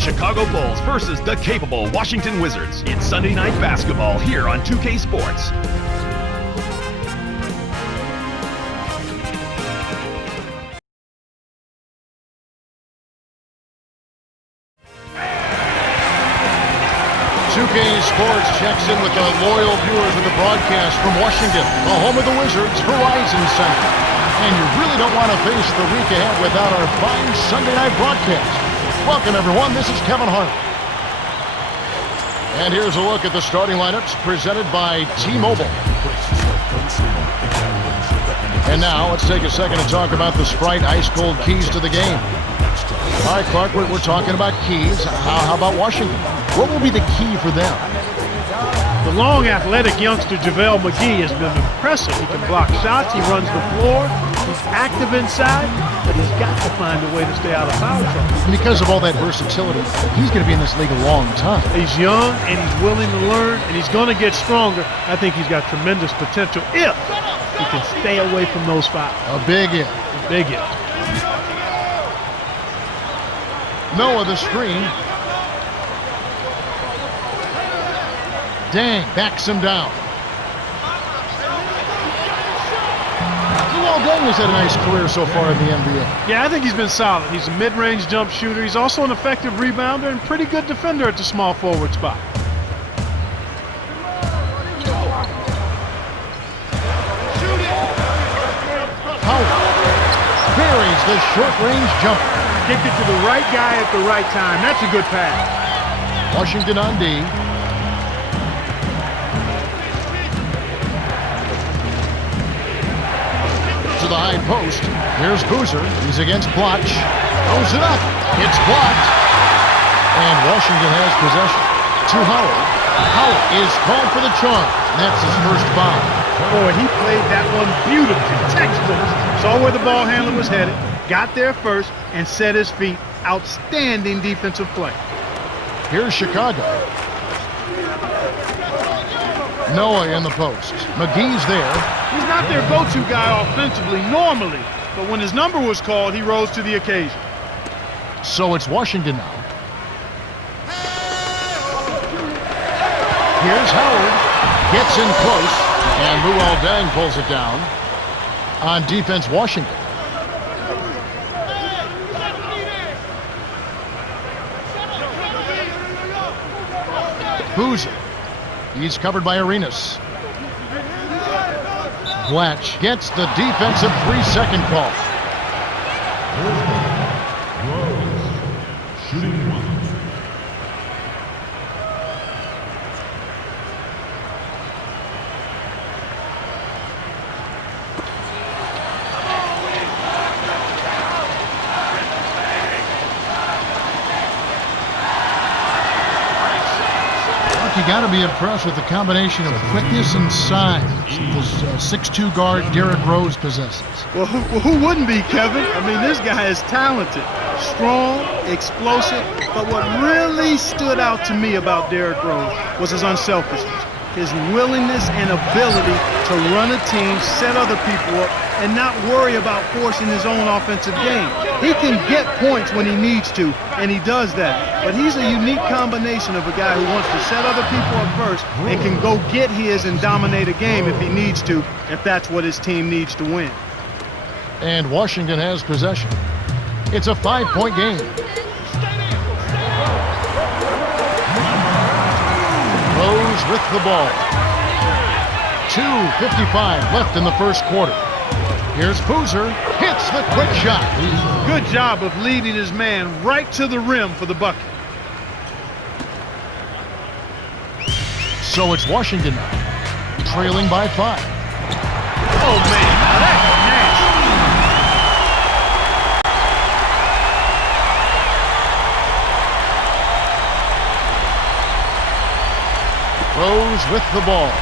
Chicago Bulls versus the capable Washington Wizards. It's Sunday Night Basketball here on 2K Sports. Sports checks in with the loyal viewers of the broadcast from Washington, the home of the Wizards, Verizon Center. And you really don't want to face the week ahead without our fine Sunday night broadcast. Welcome, everyone. This is Kevin Hart. And here's a look at the starting lineups presented by T-Mobile. And now let's take a second to talk about the Sprite Ice Cold keys to the game. All right, Clark, we're talking about keys. How about Washington? What will be the key for them? The long, athletic youngster JaVale McGee has been impressive. He can block shots, he runs the floor, he's active inside, but he's got to find a way to stay out of foul trouble. And because of all that versatility, he's going to be in this league a long time. He's young, and he's willing to learn, and he's going to get stronger. I think he's got tremendous potential if he can stay away from those fouls. A big if. A big if. Noah the screen. Dang backs him down. Luol Deng has had a nice career so far in the NBA. Yeah, I think he's been solid. He's a mid-range jump shooter. He's also an effective rebounder and pretty good defender at the small forward spot. Howard buries the short-range jumper. Kicked it to the right guy at the right time. That's a good pass. Washington on D. To the high post. Here's Boozer. He's against Blotch. Throws it up. It's blocked. And Washington has possession. To Howard. Howard is called for the charge. That's his first foul. Boy, he played that one beautifully. Textbook. Saw where the ball handler was headed. Got there first and set his feet. Outstanding defensive play. Here's Chicago. Noah in the post. McGee's there. He's not their go-to guy offensively normally, but when his number was called, he rose to the occasion. So it's Washington now. Here's Howard. Gets in close, and Luol Deng pulls it down. On defense, Washington. Boozer. He's covered by Arenas. Blatch gets the defensive 3-second call. Shooting one. You got to be impressed with the combination of quickness and size this 6'2" guard Derrick Rose possesses. Well, who wouldn't be, Kevin? I mean, this guy is talented, strong, explosive, but what really stood out to me about Derrick Rose was his unselfishness, his willingness and ability to run a team, set other people up, and not worry about forcing his own offensive game. He can get points when he needs to, and he does that. But he's a unique combination of a guy who wants to set other people up first and can go get his and dominate a game if he needs to, if that's what his team needs to win. And Washington has possession. It's a 5-point game. Rose with the ball. 2:55 left in the first quarter. Here's Boozer, hits the quick shot. Good job of leading his man right to the rim for the bucket. So it's Washington now, trailing by 5. Oh man, now that's nasty. Rose with the ball.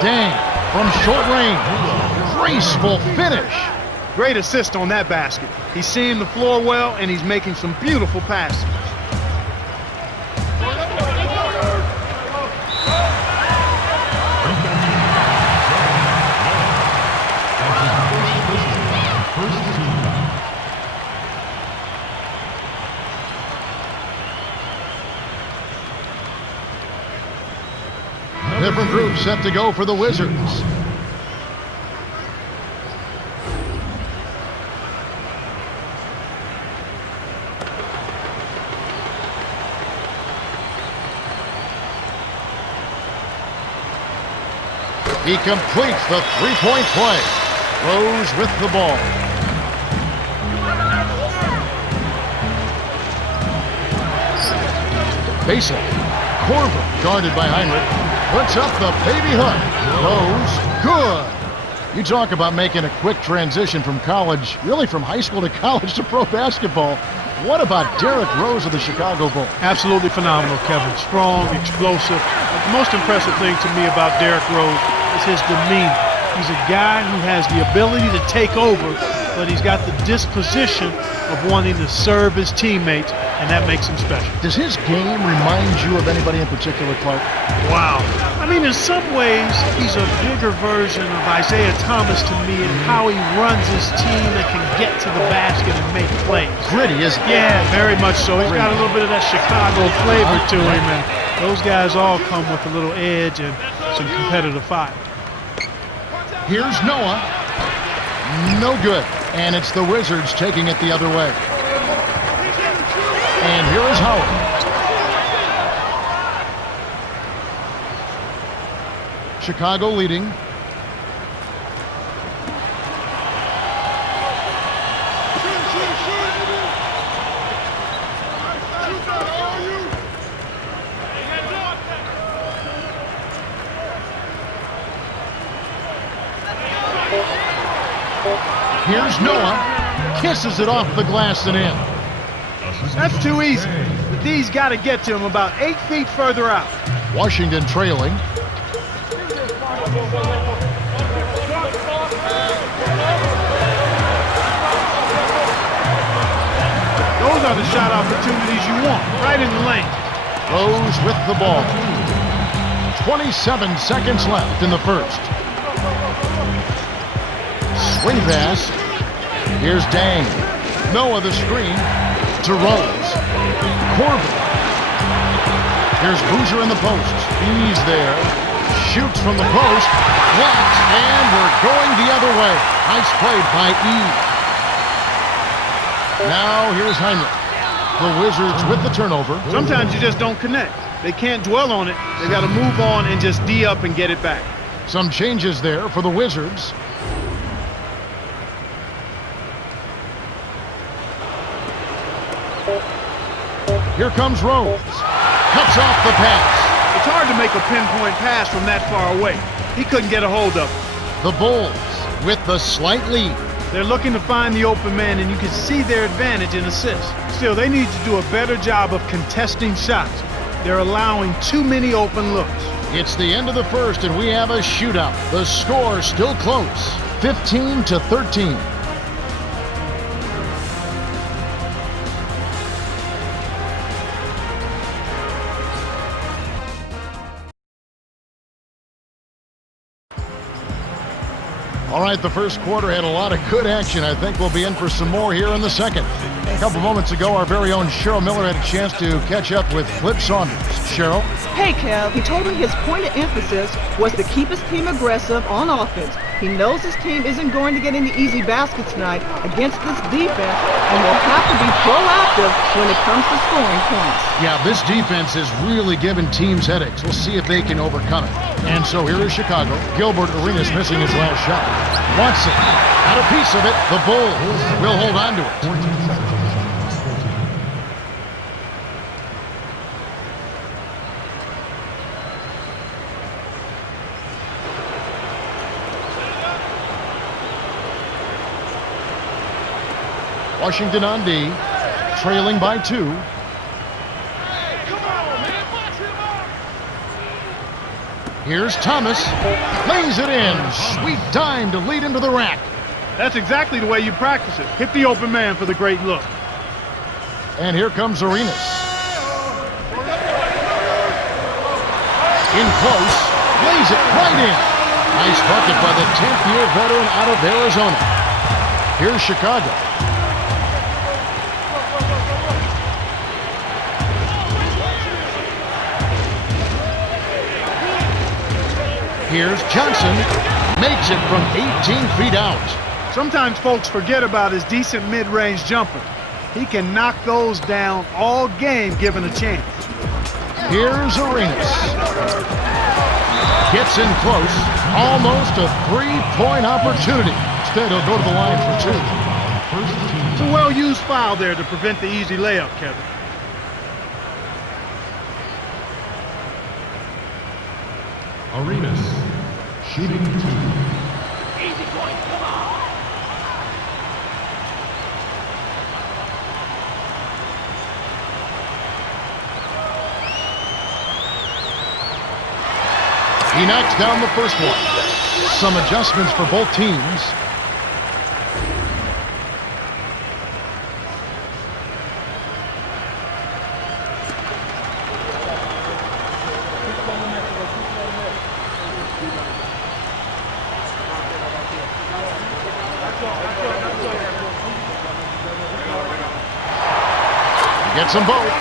Deng from short range. Graceful finish. Great assist on that basket. He's seeing the floor well, and he's making some beautiful passes. move set to go for the Wizards. He completes the three-point play. Rose with the ball. Baseline. Korver, guarded by Heinrich, puts up the baby hook. Rose, good. You talk about making a quick transition from college, really from high school to college to pro basketball. What about Derrick Rose of the Chicago Bulls? Absolutely phenomenal, Kevin. Strong, explosive. The most impressive thing to me about Derrick Rose is his demeanor. He's a guy who has the ability to take over, but he's got the disposition of wanting to serve his teammates, and that makes him special. Does his game remind you of anybody in particular, Clark? Wow. I mean, in some ways, he's a bigger version of Isaiah Thomas to me in how he runs his team that can get to the basket and make plays. Gritty, isn't he? Yeah, very much so. He's got a little bit of that Chicago flavor to him, and those guys all come with a little edge and some competitive fire. Here's Noah. No good. And it's the Wizards taking it the other way. And here is Howard. Chicago leading. Here's Noah. Kisses it off the glass and in. That's too easy. The D's got to get to him about 8 feet further out. Washington trailing. Those are the shot opportunities you want, right in the lane. Rose with the ball. 27 seconds left in the first. Swing pass. Here's Dang. Noah the screen to Rose. Korver. Here's Boozer in the post. He's there. Shoots from the post. Blocked. And we're going the other way. Nice play by E. Now here's Heinrich. The Wizards with the turnover. Sometimes you just don't connect. They can't dwell on it. They got to move on and just D up and get it back. Some changes there for the Wizards. Here comes Rose. Cuts off the pass. It's hard to make a pinpoint pass from that far away. He couldn't get a hold of it. The Bulls with the slight lead. They're looking to find the open man, and you can see their advantage in assists. Still, they need to do a better job of contesting shots. They're allowing too many open looks. It's the end of the first, and we have a shootout. The score still close, 15-13. All right, the first quarter had a lot of good action. I think we'll be in for some more here in the second. A couple moments ago, our very own Cheryl Miller had a chance to catch up with Flip Saunders. Cheryl? Hey, Kev, he told me his point of emphasis was to keep his team aggressive on offense. He knows his team isn't going to get any easy baskets tonight against this defense and will have to be proactive when it comes to scoring points. Yeah, this defense is really giving teams headaches. We'll see if they can overcome it. And so here is Chicago. Gilbert Arenas missing his last shot. Watson, got a piece of it. The Bulls will hold on to it. Washington on D, trailing by 2. Here's Thomas, lays it in, sweet dime to lead into the rack. That's exactly the way you practice it. Hit the open man for the great look. And here comes Arenas. In close, lays it right in. Nice bucket by the 10th-year veteran out of Arizona. Here's Chicago. Here's Johnson. Makes it from 18 feet out. Sometimes folks forget about his decent mid-range jumper. He can knock those down all game given a chance. Here's Arenas. Gets in close. Almost a three-point opportunity. Instead, he'll go to the line for two. It's a well-used foul there to prevent the easy layup, Kevin. Arenas, shooting two. He knocks down the first one. Some adjustments for both teams. He gets them both.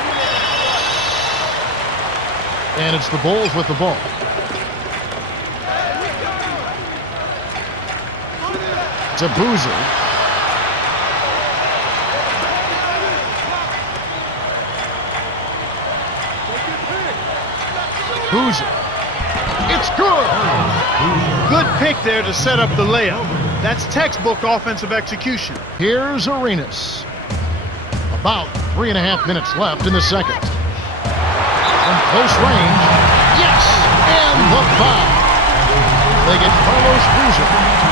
And it's the Bulls with the ball. To Boozer. Boozer. It's good. Good pick there to set up the layup. That's textbook offensive execution. Here's Arenas. About 3.5 minutes left in the second. From close range. Yes! And the foul. They get Carlos Boozer.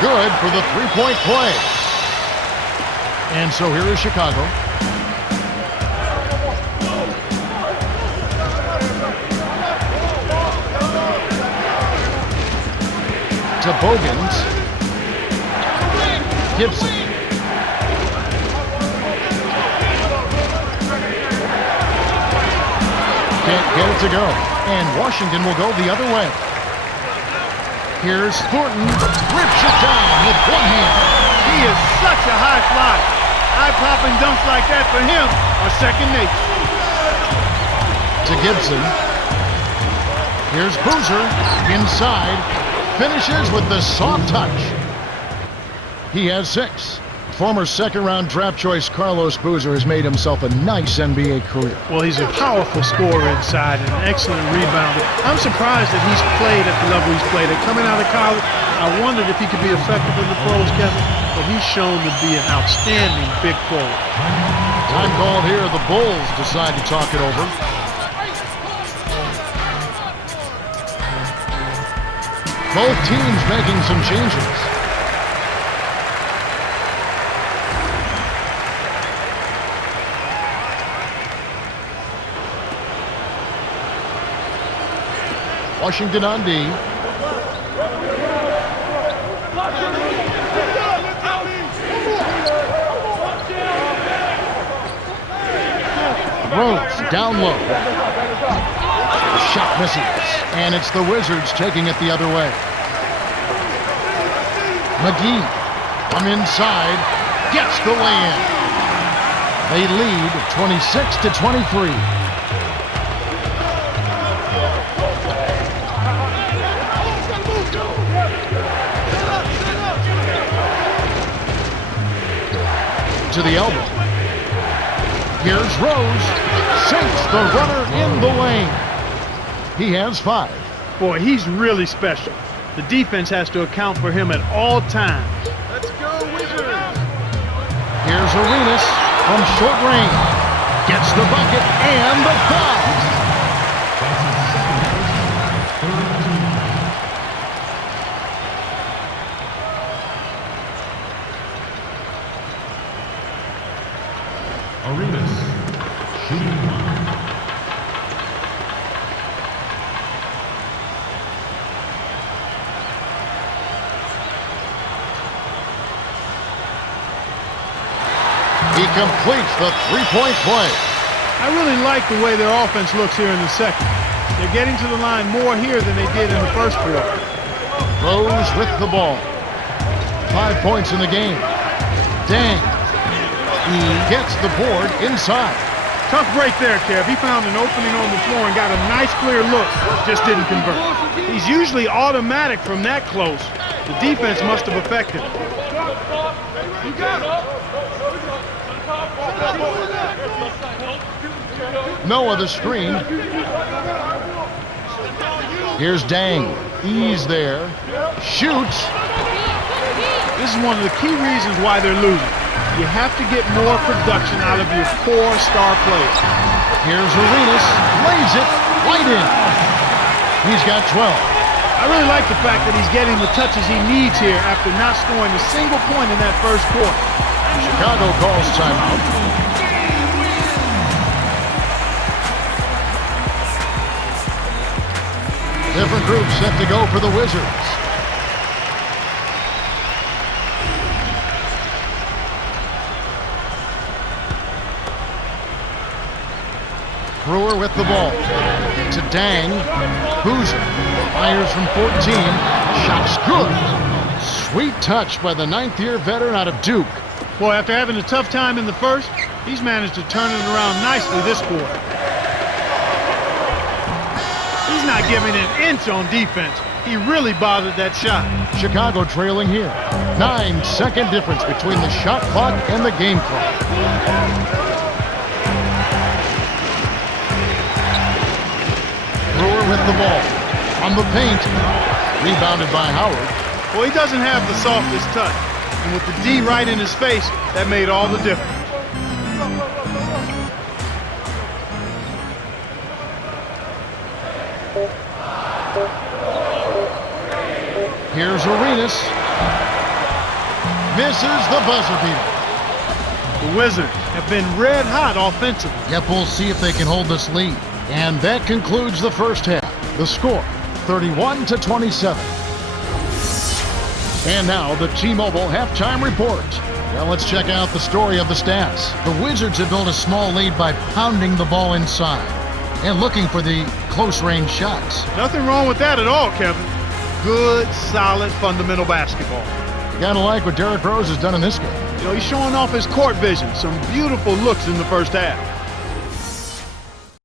Good for the three-point play. And so here is Chicago. To Bogans. Gibson. Can't get it to go. And Washington will go the other way. Here's Thornton, rips it down with one hand. He is such a high flyer. Eye-popping dunks like that for him are second nature. To Gibson. Here's Boozer, inside, finishes with the soft touch. He has 6. Former second-round draft choice Carlos Boozer has made himself a nice NBA career. Well, he's a powerful scorer inside and an excellent rebounder. I'm surprised that he's played at the level he's played at. Coming out of college, I wondered if he could be effective in the pros, Kevin, but he's shown to be an outstanding big forward. Time called here. The Bulls decide to talk it over. Both teams making some changes. Washington on D. Rose down low. Shot misses. And it's the Wizards taking it the other way. McGee from inside gets the lay-in. They lead 26-23. To the elbow. Here's Rose. Sinks the runner in the lane. He has 5. Boy, he's really special. The defense has to account for him at all times. Let's go, Wizards! Here's Arenas from short range. Gets the bucket and the foul. Arenas, shooting one. He completes the three-point play. I really like the way their offense looks here in the second. They're getting to the line more here than they did in the first quarter. Rose with the ball. 5 points in the game. Dang. He gets the board inside. Tough break there, Kev. He found an opening on the floor and got a nice clear look. Just didn't convert. He's usually automatic from that close. The defense must have affected him. Noah the screen. Here's Dang. He's there. Shoots. This is one of the key reasons why they're losing. You have to get more production out of your core star players. Here's Arenas. Lays it right in. He's got 12. I really like the fact that he's getting the touches he needs here after not scoring a single point in that first quarter. Chicago calls timeout. Different groups set to go for the Wizards. Brewer with the ball. To Dang. Boozer fires from 14. Shot's good. Sweet touch by the 9th-year veteran out of Duke. Boy, after having a tough time in the first, he's managed to turn it around nicely this quarter. He's not giving an inch on defense. He really bothered that shot. Chicago trailing here. 9-second difference between the shot clock and the game clock. Brewer with the ball. On the paint. Rebounded by Howard. Well, he doesn't have the softest touch. And with the D right in his face, that made all the difference. Here's Arenas. Misses the buzzer beater. The Wizards have been red hot offensively. Yep, we'll see if they can hold this lead. And that concludes the first half. The score, 31-27. And now the T-Mobile halftime report. Well, let's check out the story of the stats. The Wizards have built a small lead by pounding the ball inside and looking for the close-range shots. Nothing wrong with that at all, Kevin. Good, solid, fundamental basketball. You gotta like what Derrick Rose has done in this game. You know, he's showing off his court vision. Some beautiful looks in the first half.